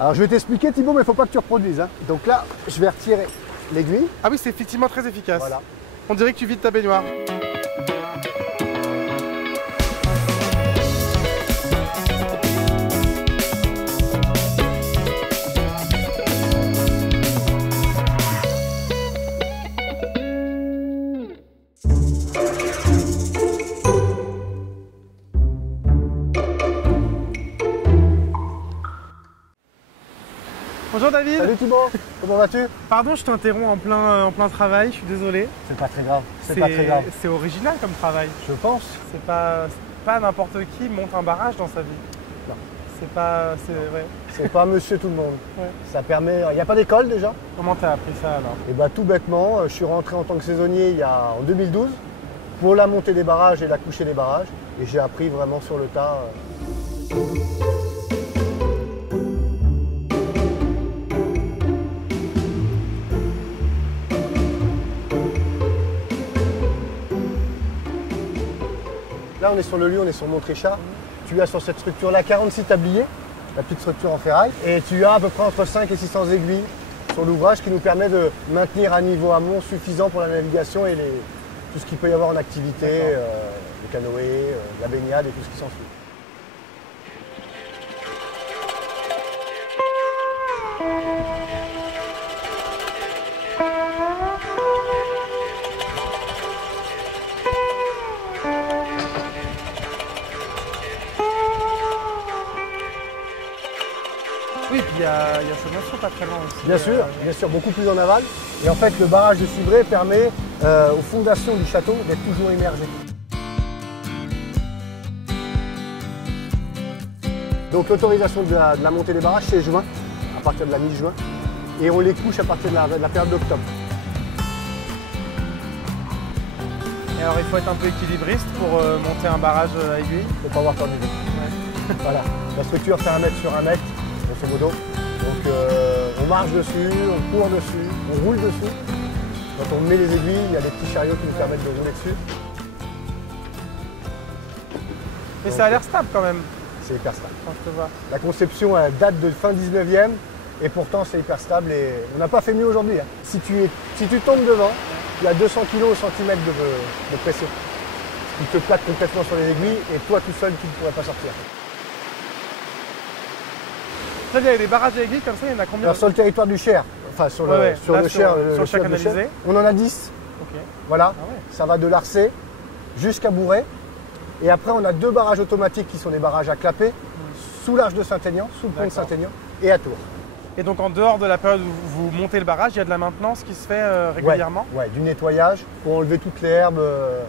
Alors je vais t'expliquer Thibaut, mais il ne faut pas que tu reproduises. Hein. Donc là, je vais retirer l'aiguille. Ah oui, c'est effectivement très efficace. Voilà. On dirait que tu vides ta baignoire. Bonjour David. Salut Thibaut, comment vas-tu? Pardon, je t'interromps en plein travail, je suis désolé. C'est pas très grave, c'est pas très grave. C'est original comme travail. Je pense. C'est pas n'importe qui monte un barrage dans sa vie. Non. C'est pas monsieur tout le monde. Ouais. Ça permet. Il n'y a pas d'école déjà? Comment t'as appris ça alors? Et bah tout bêtement, je suis rentré en tant que saisonnier en 2012 pour la montée des barrages et la coucher des barrages. Et j'ai appris vraiment sur le tas. Là, on est sur le lieu, on est sur Montréchat. Tu as sur cette structure-là 46 tabliers, la petite structure en ferraille. Et tu as à peu près entre 5 et 600 aiguilles sur l'ouvrage qui nous permet de maintenir un niveau amont suffisant pour la navigation et tout ce qu'il peut y avoir en activité, le canoë, la baignade et tout ce qui s'ensuit. Oui, puis il y a ce morceau pas très loin aussi. Bien sûr, beaucoup plus en aval. Et en fait, le barrage de Civray permet aux fondations du château d'être toujours immergées. Donc l'autorisation de la montée des barrages, c'est juin, à partir de la mi-juin. Et on les couche à partir de la période d'octobre. Et alors il faut être un peu équilibriste pour monter un barrage à aiguille. Il ne faut pas avoir peur du vent. Ouais. Voilà. La structure fait 1 mètre sur 1 mètre, grosso modo. Donc on marche dessus, on court dessus, on roule dessus. Quand on met les aiguilles, il y a des petits chariots qui nous permettent de rouler dessus. Mais ça a l'air stable quand même. C'est hyper stable. Quand je te vois. La conception elle date de fin 19e et pourtant c'est hyper stable et on n'a pas fait mieux aujourd'hui. Hein. Si tu tombes devant, il y a 200 kg au centimètre de pression. Il te plaque complètement sur les aiguilles et toi tout seul tu ne pourrais pas sortir. Très bien, il y a des barrages à aiguilles comme ça, il y en a combien? Alors sur le territoire du Cher, enfin sur le Cher, sur chaque canalisé, on en a 10. Okay. Voilà, ah ouais. Ça va de Larcé jusqu'à Bourret. Et après on a 2 barrages automatiques qui sont des barrages à clapet, sous l'Arche de Saint-Aignan, sous le pont de Saint-Aignan et à Tours. Et donc en dehors de la période où vous montez le barrage, il y a de la maintenance qui se fait régulièrement? Ouais, du nettoyage pour enlever toute l'herbe.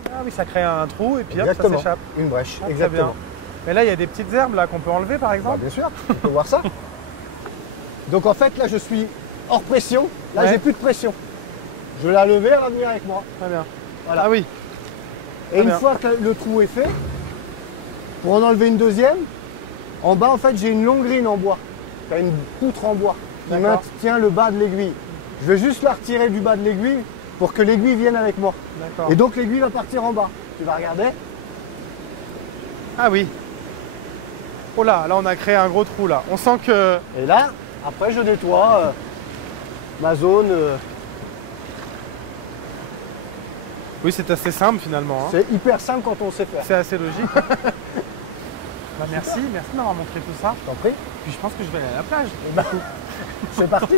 Ah oui, ça crée un trou et puis hop, ça s'échappe. Une brèche, ah, exactement. Bien. Mais là, il y a des petites herbes là qu'on peut enlever par exemple? Bien sûr, on peut voir ça. Donc en fait, là, je suis hors pression. Là, j'ai plus de pression. Je vais la lever, elle va venir avec moi. Très bien. Voilà. Ah oui. Et une fois que le trou est fait, pour en enlever une deuxième, en bas, en fait, j'ai une longrine en bois. Tu as une poutre en bois qui maintient le bas de l'aiguille. Je vais juste la retirer du bas de l'aiguille pour que l'aiguille vienne avec moi. Et donc l'aiguille va partir en bas. Tu vas regarder. Ah oui. Oh là, là on a créé un gros trou là. On sent que... Et là, après je nettoie ma zone. Oui, c'est assez simple finalement. Hein. C'est hyper simple quand on sait faire. C'est assez logique. Bah, merci de m'avoir montré tout ça. Je t'en prie. Puis je pense que je vais aller à la plage. C'est parti.